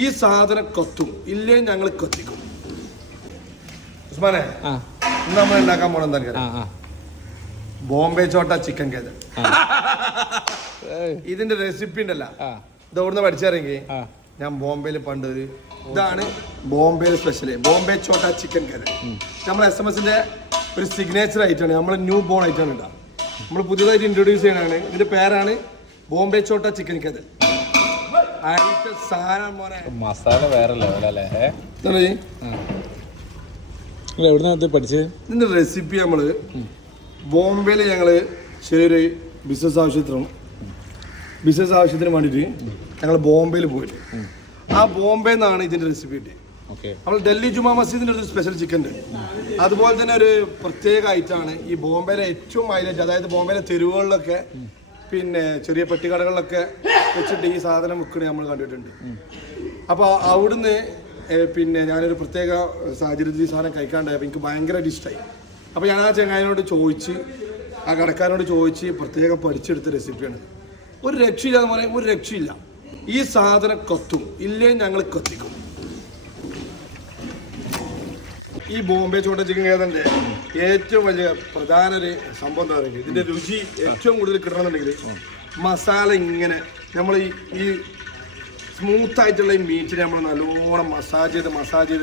ഈ സാധനം കൊത്തും ഇല്ലേ ഞങ്ങൾ കൊത്തിക്കും. ഉസ്മാനെ ഇന്ന് നമ്മൾ ഉണ്ടാക്കാൻ പോണ എന്താ ബോംബെ ചോട്ട ചിക്കൻ കേദർ. ഇതിന്റെ റെസിപ്പി ഉണ്ടല്ല, ഇത് എവിടുന്ന് പഠിച്ചിറങ്ങി. ഞാൻ ബോംബെയിൽ പണ്ട് ഇതാണ് ബോംബെയിൽ സ്പെഷ്യല് ബോംബെ ചോട്ട ചിക്കൻ കേദർ. നമ്മൾ SMS-ന്റെ ഒരു സിഗ്നേച്ചർ ആയിട്ടാണ്, നമ്മൾ ന്യൂ ബോൺ ആയിട്ടാണ് ഉണ്ടാകും. നമ്മൾ പുതിയതായിട്ട് ഇൻട്രൊഡ്യൂസ് ചെയ്യണതാണ്. ഇതിന്റെ പേരാണ് ബോംബെ ചോട്ട ചിക്കൻ കേദർ. സാധനം മോനെ മസാല വേറെ ലെവലല്ലേ. പഠിച്ചത് ഇതിന്റെ റെസിപ്പി നമ്മള് ബോംബെയിൽ ഞങ്ങള് ചെറിയൊരു ബിസിനസ് ആവശ്യത്തിന് വേണ്ടിയിട്ട് ഞങ്ങൾ ബോംബെയിൽ പോയിട്ട് ആ ബോംബെ നിന്നാണ് ഇതിന്റെ റെസിപ്പി കിട്ടിയത്. നമ്മൾ ഡൽഹി ജുമാ മസ്ജിദിന്റെ ഒരു സ്പെഷ്യൽ ചിക്കൻ ഉണ്ട്. അതുപോലെ തന്നെ ഒരു പ്രത്യേക ഐറ്റമാണ് ഈ ബോംബെയിലെ ഏറ്റവും മൈലേജ്, അതായത് ബോംബെയിലെ തെരുവുകളിലൊക്കെ പിന്നെ ചെറിയ പെട്ടിക്കടകളിലൊക്കെ വെച്ചിട്ട് ഈ സാധനം വിൽക്കണ നമ്മൾ കണ്ടിട്ടുണ്ട്. അപ്പോൾ അവിടുന്ന് പിന്നെ ഞാനൊരു പ്രത്യേക സാഹചര്യത്തിൽ ഈ സാധനം കഴിക്കാണ്ടായപ്പോൾ എനിക്ക് ഭയങ്കരമായിട്ട് ഇഷ്ടമായി. അപ്പോൾ ഞാൻ ആ ചങ്ങായിനോട് ചോദിച്ച്, ആ കടക്കാരനോട് ചോദിച്ച് പ്രത്യേകം പഠിച്ചെടുത്ത റെസിപ്പിയാണ്. ഒരു രക്ഷയില്ല എന്ന് പറയാൻ, ഒരു രക്ഷയില്ല. ഈ സാധനം കൊത്തും ഇല്ലേ ഞങ്ങൾ കൊത്തിക്കും. ഈ ബോംബെ ചോട്ട ചിക്കൻ കേദറിന്റെ ഏറ്റവും വലിയ പ്രധാന ഒരു സംഭവം എന്താ പറയുക, ഇതിന്റെ രുചി ഏറ്റവും കൂടുതൽ കിട്ടണമെന്നുണ്ടെങ്കിൽ മസാല ഇങ്ങനെ നമ്മൾ ഈ സ്മൂത്ത് ആയിട്ടുള്ള ഈ മീറ്റിനെ നമ്മൾ നല്ലോണം മസാജ് ചെയ്ത്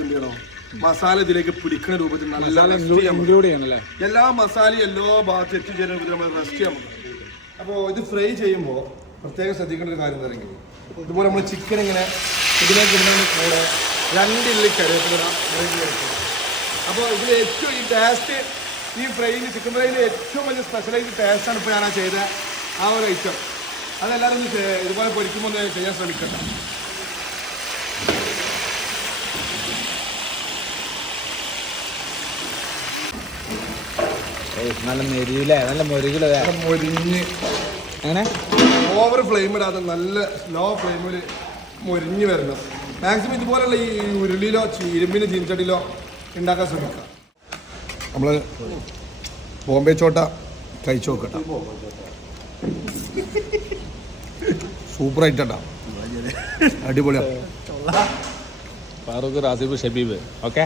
എന്ത് ചെയ്യണം, മസാല ഇതിലേക്ക് പിടിക്കുന്ന രൂപത്തിൽ നല്ല എല്ലാ മസാലയും എല്ലാ ഭാഗത്തും എത്തിച്ചേരുന്ന രൂപത്തിൽ നമ്മൾ റെസ്റ്റ് ചെയ്യാൻ പറ്റും. അപ്പോൾ ഇത് ഫ്രൈ ചെയ്യുമ്പോൾ പ്രത്യേകം ശ്രദ്ധിക്കേണ്ട ഒരു കാര്യം എന്താ പറയുക, ഇതുപോലെ നമ്മൾ ചിക്കൻ ഇങ്ങനെ ഇതിലേക്ക് ഇടുന്നതിന് കൂടെ 2 ഇല്ലി കറിവേപ്പില. അപ്പോൾ ഇതിൽ ഏറ്റവും ഈ ടേസ്റ്റ് ഈ ഫ്രൈയിൽ ചിക്കൻ ഫ്രൈയിൽ ഏറ്റവും വലിയ സ്പെഷ്യലൈസ്ഡ് ടേസ്റ്റാണ് ഇപ്പോൾ ഞാൻ ചെയ്ത ആ ഒരു ഐറ്റം. അതെല്ലാവരും ഒന്ന് ഇതുപോലെ പൊരിക്കുമ്പോൾ ഒന്ന് ചെയ്യാൻ ശ്രമിക്കണ്ട. നല്ല മൊരിഞ്ഞ് അങ്ങനെ ഓവർ ഫ്ലെയിം ഇടാതെ നല്ല സ്ലോ ഫ്ലെയിമിൽ മൊരിഞ്ഞ് വരണം. മാക്സിമം ഇതുപോലുള്ള ഈ ഉരുളിയിലോ ഇരുമ്പിന് ചീനച്ചട്ടിയിലോ ഉണ്ടാക്കാൻ ശ്രമിക്കുക. നമ്മൾ ബോംബെ ചോട്ട കഴിച്ചു നോക്കട്ടെ, സൂപ്പറായിട്ടാ, അടിപൊളിയാണ്. ഫാറൂഖ് റാസിബ് ഷബീബ് ഓക്കെ.